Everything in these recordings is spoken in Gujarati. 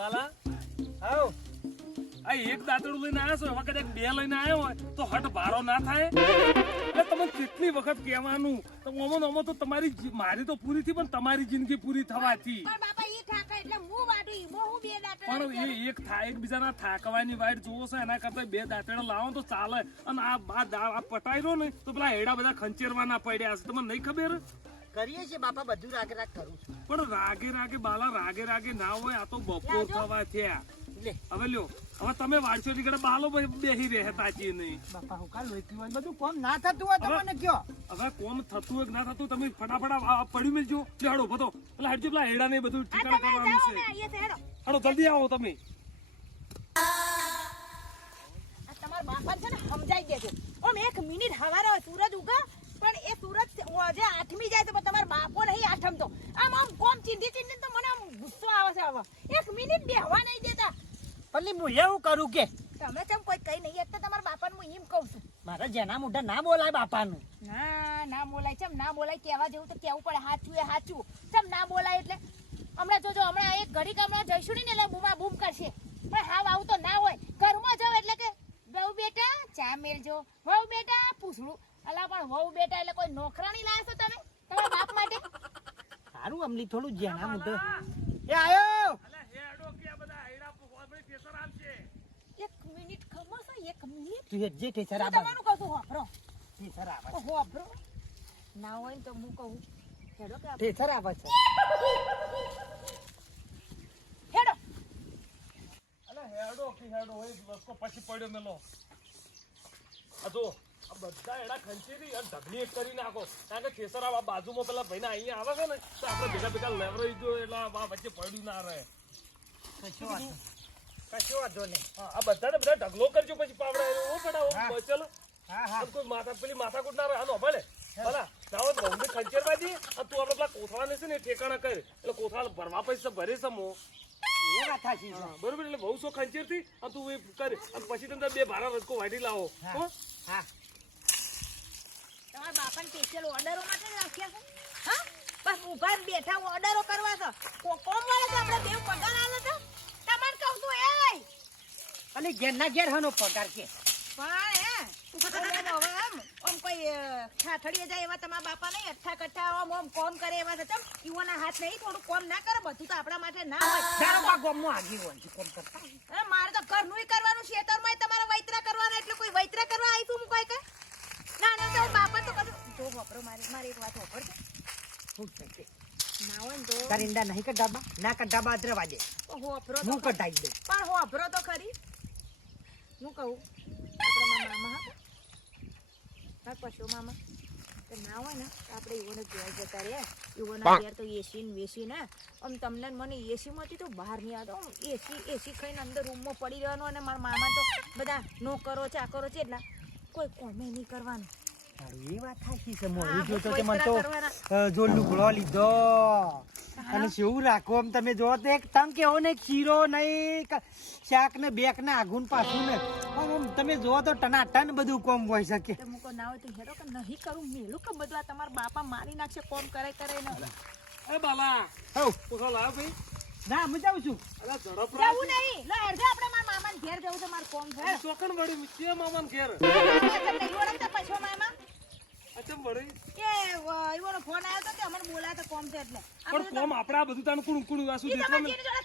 બાલા આવ આ એક દાંતડું લઈને આવ્યો છો એમાં કદાચ બે લઈને આવ્યો હોય તો હટ ભારો ના થાય એટલે તમે કેટલી વખત કહેવાનું તો ઓમો તો તમારી મારી તો પૂરી થઈ પણ તમારી જિંદગી પૂરી થવાથી પણ બાપા ઈ ઠાકા એટલે હું વાડું મો હું બે દાંતડા પણ એ એકબીજાના થાકવાની વાઈટ જોવો છે એના કરતા બે દાંતડા લાવો તો ચાલે અને આ પટાઈ રહ્યો ને તો પેલા હેડા બધા ખંચેરવાના પડ્યા છે તમને નહીં ખબર કરીએ છીએ બાપા બધું રાગ રાગ કરું છું પણ રાગે બાલા રાગે ના હોય આ તો બપોર થવા થયા લે હવે લ્યો હવે તમે વાડશો નીકળે બાલો બેહી રહે તાચી નહીં બાપા હું કાલ લોહી પીવાનું બધું કોમ ના થતું હોય તો મને કયો હવે કોમ થતું હોય કે ના થતું તમે ફટાફટ પડ્યું મેલજો હેડો બધો પેલા હેડજો પેલા હેડા ને બધું ઠીકાણા કરવાનું છે હેડો જલ્દી આવો તમે તમારા બાપા છે ને સમજાઈ દેજો ઓમ એક મિનિટ હવારે સૂરજ ઉગા પણ એ સૂરજ જે આઠમી જાય તો તમારા બાપો નહીં આઠમતો આમ કોમ ચીંધી તો મને આમ ગુસ્સો આવે છે હવે એક મિનિટ બેહવા નહીં દેતા પણ હું એવું કરું કે તમે કેમ કોઈ કઈ નહીં એટલે તમારા બાપાને હું એમ કહું છું મારા જેના મોઢા ના બોલાય બાપાનું ના બોલાય ચમ ના બોલાય કેવા જેવું તો કેવું પડે સાચું એ સાચું ચમ ના બોલાય એટલે હમણાં જોજો હમણાં એક ઘડીક હમણાં જઈશું ને એટલે બૂમા બૂમ કરશે પણ હાવ આવું તો ના હોય ઘરમાં જાવ એટલે કે વહુ બેટા ચા મેલજો વહુ બેટા પૂછડું અલા પણ વહુ બેટા એટલે કોઈ નોકરાણી લાવ્યા છો તમે તમારા બાપ માટે સારું અમલી થોડું જેના મોઢે એ આયો એક મિનિટ ખમો છો એક મિનિટ તું જે ઠેસર હું આબા તમારું કહું છું હોભરો ઠેસર આબા હોભરો ના હોય ને તો હું કહું હેડો કે ઠેસર આબા છે હેડો અલા હેડો હોય વસ્કો પછી પડ્યો મેલો આ જો આ બધા એડા ખંચેરી અને ઢગલી એક કરી નાખો કારણ કે કેસર આ બાજુમાં પેલા ભાઈને અહીંયા આવે છે ને તો આપણે ભેગા લેવરાઈ ગયો એટલે આ વચ્ચે પડ્યું ના રહે કશો વાંધો નહીં આ બધાને બધા ઢગલો કરજો પછી પાવડા ઓ પડાવો ચલો હા હા કોઈ માથાકૂટ ના રહે આનો ભલે ભલા જાઓ ઘઉં ખંચેરવાજી અને તું આપણે પેલા કોથળાને છે ને ઠેકાણા કર એટલે કોથળા ભરવા પૈસા ભરે સમો એ વાત સાચી છે બરોબર એટલે બહુ શો ખંચેરથી અને તું એ કરે અને પછી તમે બે ભારા રજકો વાઢી લાવો હો હા તમારા બાપાને સ્પેશિયલ ઓર્ડરો માટે જ રાખ્યા છે હા બસ ઉભા ને બેઠા ઓર્ડરો કરવા છે કોમ વાળા તો આપણે દેવ પગાર આલે છે તમારે કહું છું એ અને ઘેર ના ઘેર હનો પગાર કે પણ હવે આમ કોઈ ઠાઠડીએ જાય એવા તમારા બાપા નહીં અઠ્ઠા કઠ્ઠા આમ કોમ કરે એવા છે ચમ ઈવોના હાથ નહીં થોડું કોમ ના કરે બધું તો આપણા માટે ના હોય ચાલો બા ગોમમાં આગી હોય કોમ કરતા અરે મારે તો ઘરનું કરવાનું ખેતરમાં તમારે વૈતરા કરવાના એટલે કોઈ વૈતરા કરવા આવી છું કોઈ કે ના તો બાપા તો કરું જો વાપરો મારી એક વાત વાપર છે શું છે કે ના હોય ને તો કરિંદા નહીં કઢાબા ના કઢાબા અદરવા દે હોફરો હું કઢાઈ દઉં પણ હોફરો તો ખરી હું કહું આપણા મામા હા પશુ મામા તો ના હોય ને તો આપણે એવોને ઘેર જતા રહ્યા એવોના ઘેર તો એસી ને વેસી ને આમ તમને મને એસીમાંથી તો બહાર નહીં આવતો એસી ખાઈને અંદર રૂમમાં પડી રહેવાનું અને મારા મામા તો બધા નોકરો ચાકરો છે એટલા કોઈ કોમે નહીં કરવાનું એ વાત સાચી છે મોડી જો તો મને તો જો લુગડો લીધો અને શું રાખો આમ તમે જો તો એક તમ કેવો ને ખીરો નહીં શાક ને બેક ને આગુન પાછું ને આમ તમે જો તો ટનાટન બધું કોમ હોય શકે તો મુકો ના હોય તો હેડો કે નહીં કરું મેલું કે બધું આ તમારા બાપા મારી નાખશે કોમ કરે ને એ બાલા હઉ કોથળા લાવ ભાઈ ના હું જાઉં છું અલા ઝડપ જવું નહીં લો હેડજો આપણે મારા મામાને ઘેર જવું છે મારું કોમ છે ચોકન વળી કે મામાન ઘેર તમને ઓળખતા પછો મામા અચમ વળી એ ઈવોનો ફોન આવ્યો તો કે અમને બોલાતા કોમ છે એટલે પણ કોમ આપડા બધું તાનું કુણ આ શું ઈ તમે જેની જોડે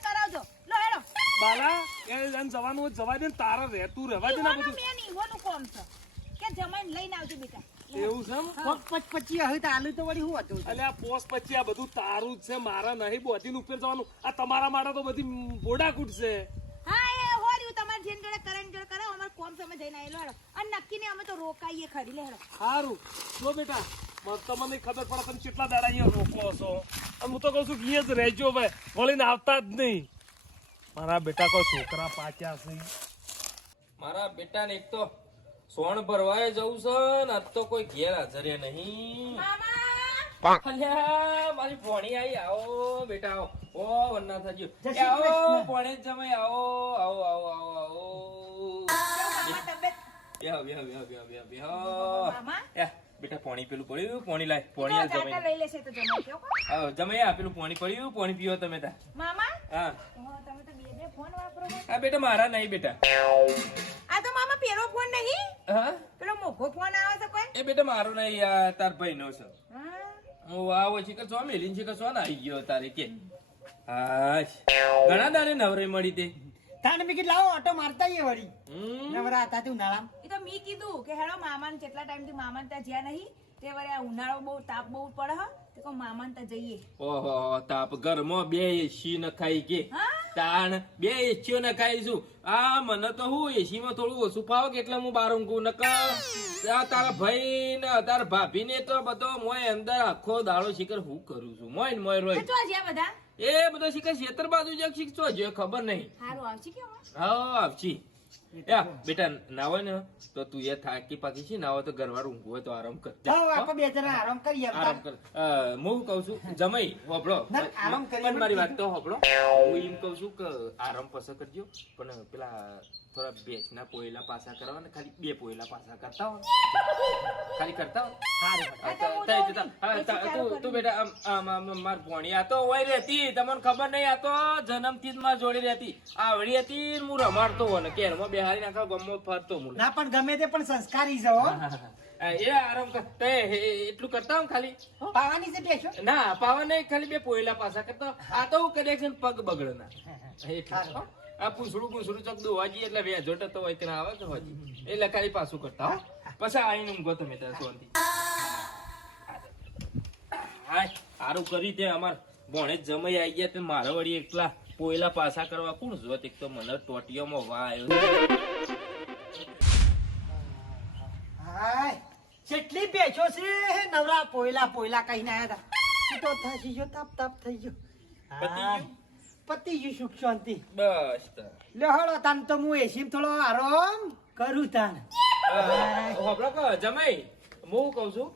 કરાવજો લો હેડો બાલા એ જવાનું હોય જવા દે ને તારા રહેતું રહેવા દે ને આ બધું મેન ઈવોનું કોમ છે કે જમાઈને લઈને આવજો બેટા એવું છે એમ? પછી હવે તો આલુ તો વળી હું હતું એટલે આ પોસ પછી આ બધું તારું જ છે મારા નહીં બોધીને ઉપર જવાનું આ તમારા માટે તો બધી બોડાકૂટ છે હા એ હોર્યું તમારે જેની જોડે કરાવો અમારે કોમ સમય જઈને આવેલો હેડો અને નક્કી ને અમે તો રોકાઈએ ખરી લે હેડો સારું જો બેટા તમને ખબર પડે તમે કેટલા દાડા અહીંયા રોકો છો અને હું તો કહું છું કે અહીંયા જ રહેજો ભાઈ વળીને આવતા જ નહીં મારા બેટા કોઈ છોકરા પાક્યા છે મારા બેટા ને એક તો સોણ ભરવાય જવું છે ને આજ તો કોઈ ઘેર હાજર નહીં મામા અલ્યા મારી ભોણી આવી આવો બેટા આવો ઓ વન્ના થજો જય શ્રી આવો કૃષ્ણ. ભોણે જમાઈ આવો આવો આવો આવો આવો મામા તબિયત બેહો બેહો બેહો બેહો બેહો બેહો મામા બેટા પોણી પેલું પડ્યું પોણી લાય પોણી તો જમાઈ ચાટા લઈ લેશે તો જમાઈ કેવો જમાઈ આ પેલું પાણી પડ્યું, પાણી પીવો તમે તાર. મામા હા ઓહો, તમે તો બે ફોન વાપરો છો. આ બેટા મારા નહીં બેટા. આ તો મામા પેલો ફોન નહીં, હા પેલો મોઘો ફોન આવે છે કોઈ. એ બેટા મારો નહીં, આ તાર ભાઈનો છે. હા હું આવો છે કે છો મેલીન છે કે છો ને આવી ગયો તારે કે. હા ઘણા દાડે નવરી મળી તે. તાને મેં કીધું લાવો ઓટો મારતા આવીએ વળી. હમ. નવરા હતા તે ઉનાળામાં. એ તો મેં કીધું કે હેડો મામાને કેટલા ટાઈમથી મામાને ત્યાં જ્યાં નહીં તે વળી આ ઉનાળો બહુ તાપ બહુ પડે હ તે કહું મામાને ત્યાં જઈએ. ઓહો તાપ ઘરમાં બે એસી નખાઈ કે હા તાણ બે એસીઓ નખાઈશું. આ મને તો હું એસી માં થોડું ઓછું ફાવે કે એટલે હું બાર ઊંઘું નકર આ તારા ભાઈ ને તારા ભાભી ને તો બધો મોય અંદર આખો દાડો શિખર હું કરું છું મોય ને મોય રોય. તો જો જ્યાં બધા એ બધો શિખર છેતર બાજુ જ શીખશો જો ખબર નહીં. સારું આવશે કે હમણાં? હા આવજી. યા બેટા ના હોય ને તો તું એ થાકી પાકી છે ના હોય તો ઘરવાળું ઊંઘવું હોય તો આરામ કર. જાઓ આપણે બે જણા આરામ કરીએ. આરામ કર. હું કહું છું જમાઈ હોભળો ના, આરામ કરીએ. પણ મારી વાત તો હોભળો. હું એમ કહું છું કે આરામ પસંદ કરજો પણ પેલા થોડા ભેંસના પોયલા પાછા કરવા ને ખાલી 2 પોયલા પાછા કરતા હો ખાલી કરતા હો. તું બેટા માર ભોણી આ તો હોય રહેતી તમને ખબર નહીં. આ તો જન્મથી જ માર જોડે રહેતી આવડી હતી હું રમાડતો હો ને કેરમાં બેહારી નાખા ગમો ફરતો હું. ના પણ ગમે તે પણ સંસ્કારી છે હો. એ આરામ કર તે એટલું કરતા હું ખાલી હો. પાવાની છે બેસો. ના પાવા નહીં ખાલી 2 પોયલા પાછા કરતા. આ તો કનેક્શન પગ બગડે ના એટલે હો. આ પૂછડું ચોક દોવાજી એટલે બે જોટે તો હોય ત્યાં આવે કે હોજી એટલે ખાલી પાછું કરતા હો. પછી આવીને ઊંઘો તમે ત્યાં સોનથી. હા સારું કરી તે અમાર ભોણે જમાઈ આવી ગયા તે મારા વળી એકલા પોયલા પાછા કરવા કોણ જોત. એક તો મને ટોટીઓમાં વા આવ્યો. હાય કેટલી બેસો છે નવરા પોયલા પોયલા કહીને આયા હતા. તો થાકી ગયો તાપ તાપ થઈ ગયો. પતી ગયું? પતી ગયું સુખ શાંતિ. બસ તો. લે હળો તાન તો હું એસી થોડો આરામ કરું તાન. હોભળો કે જમાઈ હું કહું છું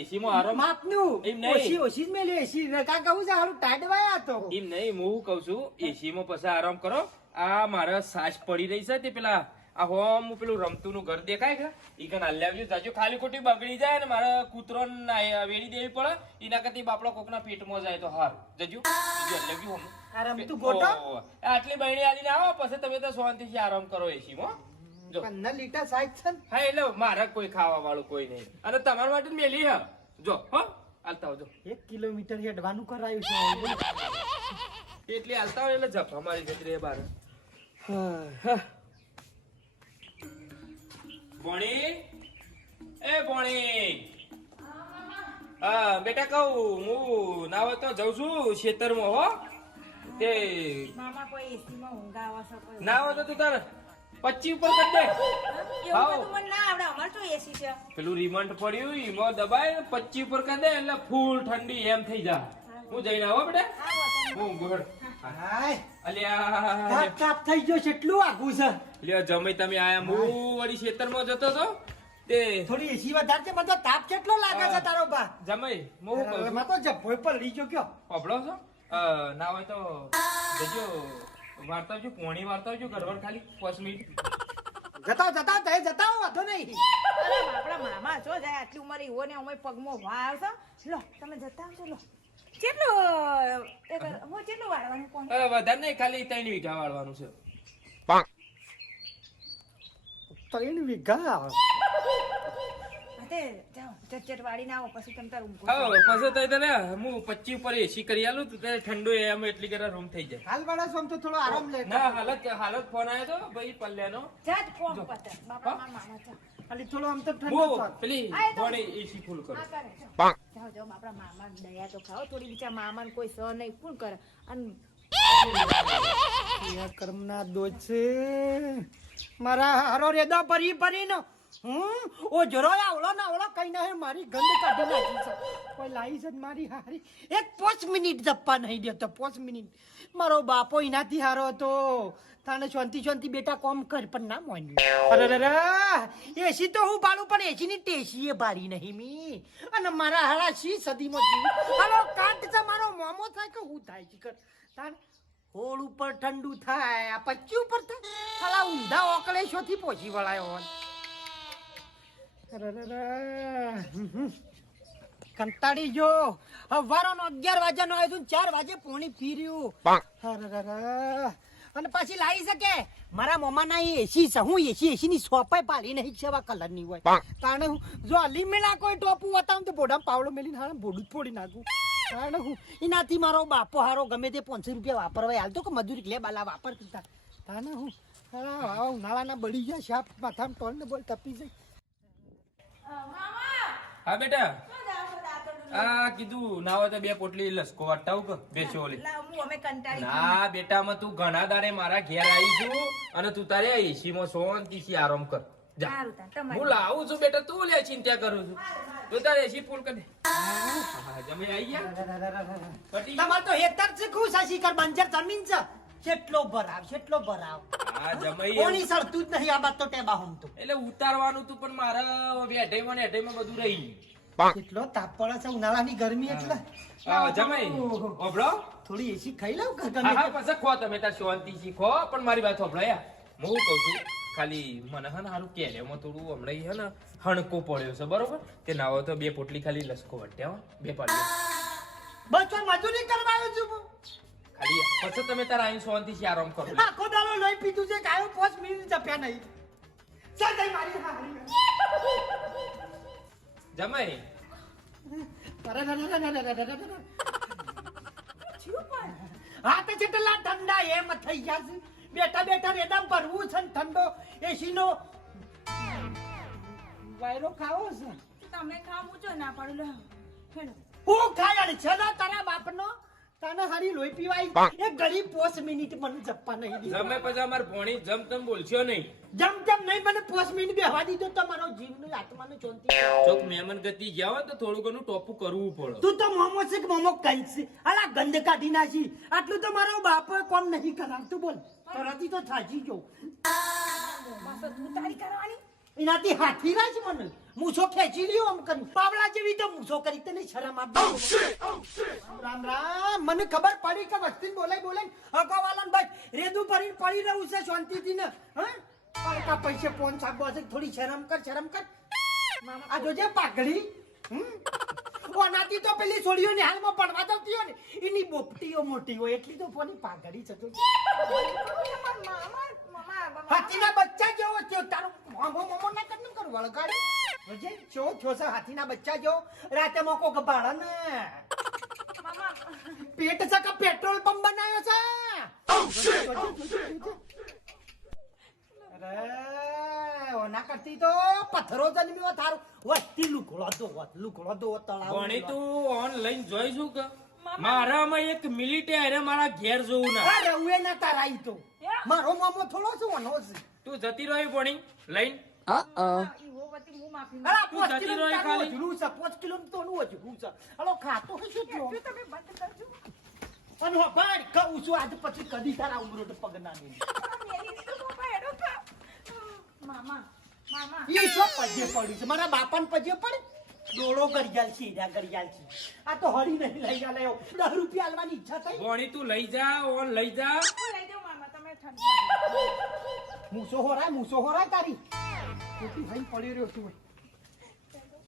એસી માં આરામ માપનું એમ નહીં. ઓછી ઓછી જ મેલ્યો એસી કા કહું છે હાલું ટાઈટ વાયા તો. એમ નહીં હું કહું છું એસી માં પછી આરામ કરો. આ મારા સાસ પડી રહી છે તે પેલા આ હોમ પેલું રમતું નું ઘર દેખાય કે ઈ કન હાલ્યા જાજો ખાલી ખોટી બગડી જાય ને મારા કૂતરો વેડી દેવી પડે એના કરતી બાપડો કોકના પેટમાં જાય તો હાર જજો હાલ્યા હોમ. આ રમતું ગોટો આટલી બહેણી આલીને આવો પછી તમે તો શાંતિથી આરામ કરો એસી માં. જો 15 લીટર સાઈઝ છે ને. હા એટલે મારા કોઈ ખાવા વાળું કોઈ નહીં અને તમારા માટે જ મેલી હા જો હો હાલતા આવજો 1 કિલોમીટર હેડવાનું કરાયું છે. એટલે હાલતા હોય એટલે જફા મારી જતી રહે બાર. ભોણી એ ભોણી હા બેટા કહું હું ના હોય તો જઉં છું ખેતરમાં હો. તે મામા કોઈ એસીમાં ઊંઘ આવે છે કોઈ ના હોય તો તું તાર 25 ઉપર કરી દે. એવું બધું મને ના આવડે અમારે તો એસી છે. પેલું રિમોટ પડ્યું એમાં દબાય 25 ઉપર કરી દે એટલે ફૂલ ઠંડી એમ થઈ જાય. હું જઈને આવો બેટા હું ગોળ હાય અલ્યા તાપ તાપ થઈ ગયો કેટલું આઘું છે. લ્યો જમે તમે આયા હું વળી ખેતરમાં જતો તો તે થોડી એસી વધારે છે બધો તાપ કેટલો લાગે છે તારો બા. જમાઈ હું કહું છું માં તો જભોય પર લઈ ગયો કયો. હોભળો છો ના હોય તો જજો વાર્તા આવજો પોણી વાર્તા આવજો ગરબર ખાલી 5 મિનિટ. જતા તે જતા વાંધો નહીં. અરે બાપડા મામા જો જાય આટલી ઉંમરે ઈવો ને અમે પગમાં વા આવશે. લો તમે જતા આવજો લો. કેટલું કેટલું વાળવાનું કોણ? વધારે નહીં ખાલી 3 વીઘા વાળવાનું છે. 3 વીઘા. તે જાઓ ચટચટ વાળીને આવો પછી તમે તાર ઊંઘો. હા પછી તો તને હું 25 ઉપર એસી કરી આલું તો ત્યારે ઠંડો એમ એટલી કરે રૂમ થઈ જાય. હાલ વાળા સોમ તો થોડો આરામ લે. ના હાલત ફોન આવ્યો તો ભાઈ પલ્યાનો. જાત ફોન પતે બાપા મારા મામા છે. ખાલી થોડો આમ તો ઠંડો હું થાય. પેલી આ એ તો- ફોન એસી ફૂલ કરો. હા કરે જાઓ. જાઓ જાઓ બાપડા મામા દયા તો ખાઓ થોડી બિચારા મામાને કોઈ સહ નહીં કોણ કરે અને આ કર્મના દોષ છે મારા હારો રેદા ભરી ભરીનો ઓ જરો આવળો ના આવળો કઈ ના મારી ગંદ કાઢી નાખી છે. કોઈ લાઈ છે મારી હારી 5 મિનિટ જપ્પા નહીં દેતો 5 મિનિટ. મારો બાપો એનાથી હારો હતો તાને શાંતિ બેટા કોમ કર પણ ના મોન્યું. અરે એસી તો હું બાળું પણ એસી ની ટેસી એ બારી નહીં મી અને મારા હારા સી સદીમાં જીવ હાલો કાટ છે મારો મોમો થાય કે હું થાય શીખર તાન હોળ ઉપર ઠંડુ થાય આ 25 ઉપર થાય હાલા ઊંધા ઓકળે શોથી પહોંચી વળાયો હોન. કંટાળી ગયો હવારોનો 11 વાગ્યાનો આવ્યો છું 4 વાગે પોણી પી રહ્યું અને પાછી લાવી શકે મારા મોમાના એસી છે હું એસી ની સોપાઈ પાડી નહીં સેવા કલર ની હોય તાણે હું જો અલીમેલા કોઈ ટોપું બતાવું તો બોડા પાવડો મેલીને હાલ બોડું જ ફોડી નાખું તાણે હું એનાથી મારો બાપો હારો ગમે તે 500 રૂપિયા વાપરવા હાલતો કે મજૂરી લે બાલા વાપરતા તાણે હું ઉનાળાના બળી ગયા શાપ માથામાં ટોલ ને બોલ તપી જાય હા બેટા આ કીધું ના હોય તો 2 પોટલી લસકો વાટાવ કે બેસો ઓલી ના બેટા માં તું ઘણા દાડે મારા ઘેર આવી છું અને તું તારે એસી માં શાંતિથી આરામ કર જા હું લાવું છું બેટા તું લે ચિંતા કરું છું તું તારે એસી ફૂલ કરી દે જમે આવી ગયા તમાર તો હેતર છે ખુશ હસી કર બંજર જમીન છે કેટલો ભરાવ હા જમાઈ કોની સરતું જ નહીં આ બાત તો ટેબા હમ તો એટલે ઉતારવાનું તું પણ મારા વેઠાઈમાં ને હેઠાઈમાં બધું રહી કેટલો તાપ પડે છે ઉનાળાની ગરમી એટલે જમાઈ ઓબળો થોડી એસી ખાઈ લઉં કે હા હા પછી ખો તમે તાર શાંતિ શીખો પણ મારી વાત ઓબળો યાર હું કહું છું ખાલી મને હે ને હારું કેલેમાં થોડું હમણાં હે ને હણકો પડ્યો છે બરોબર તે ના હોય તો 2 પોટલી ખાલી લસકો વટ્યા 2 પાડી બસ તો મજૂરી કરવા આવ્યો છું ખાલી પછી તમે તારા આઈ શાંતિથી આરામ કરો આખો દાડો લોહી પીધું છે કાયો 5 મિનિટ જપ્યા નહીં ચાલ જઈ મારી હારી જમાઈ હા તો જેટલા ઠંડા એમ થઈ ગયા છે બેઠા બેઠા રેડામ ભરવું છે ને ઠંડો એસી નો વાયરો ખાવો છે તમે ખાવું છો ના પડેલો હું ખાય છે તારા બાપનો તને હારી લોહી પીવાય એક ગરીબ 5 મિનિટ મને જપ્પા નહીં દીધો જમે પછી અમાર ભોણી જમ તમ બોલશો નહીં જમ નહીં મને 5 મિનિટ બેહવા દીધો તો મારો જીવનો આત્માનો શાંતિ ચોક મહેમાન ગતિ ગયા હોય તો થોડું ઘણું ટોપું કરવું પડે તું તો મોમો છે કે મોમો કંઈ અલા ગંદ કાઢી નાખી આટલું તો મારો બાપ કોમ નહીં કરાવતું બોલ તરાતી તો થાજી જો ઉતારી કરવાની એનાથી હાથી રાજ મને મૂછો ખેંચી લ્યો આમ કરી પાવડા જેવી તો મૂછો કરી તને શરમ આપી રામ રામ મને ખબર પડી કે વસ્તી બોલાય હકવાલાન ભાઈ રેદુ પડી રહ્યું છે શાંતિથી ને હા પાકા પૈસે ફોન સાબો છે થોડી શરમ કર આ જોજે પાઘડી ઓનાથી તો પેલી છોડીઓ ને હાલમાં પડવા દઉતી હોય ને એની બોપટીઓ મોટી હોય એટલી તો ફોની પાઘડી છે તો હાથીના બચ્ચા જેવો છે તારું મોમો ના કરું વળગાડી જોજે છો છે હાથીના બચ્ચા જેવો રાતે મોકો ગભાડા ને પેટ છે કે પેટ્રોલ પંપ બનાવ્યો છે અરે ઓના કરતી તો પથ્થરો જન્મ્યો તારું વસ્તી લુકડો દો તળાવ ભણી તું ઓનલાઈન જોઈશું કે મારામાં એક મિનિટ આરે મારા ઘેર જોવું ના અરે ઉએ ના તારાઈ તો મારો મામો થોડો છે ઓનો છે તું જતી રહી ભણી લઈને ઈવો વતી હું માફી અરે તું જતી રહી ખાલી. 5 કિલો તો નું વજરું છે હલો ખાતો હશે તો માંગુ તમે બંધ કરજો અને હો ભાઈ કહું છું આજ પછી કદી તારા ઉમરો તો પગ ના નહીં મેલી દીધું પપ્પા એડો કા મામા ઈ શું પજે પડી છે મારા બાપાને પજે પડી દોડો ગરજાલ છે આ તો હરી નહીં લઈ ગયા લેવો 10 રૂપિયા આલવાની ઈચ્છા થઈ ભણી તું લઈ જા ઓન લઈ જા હું લઈ જાઉં મામા તમે ઠંડા મૂસો હોરાય તારી ખોટી ભાઈ પડી રહ્યો છું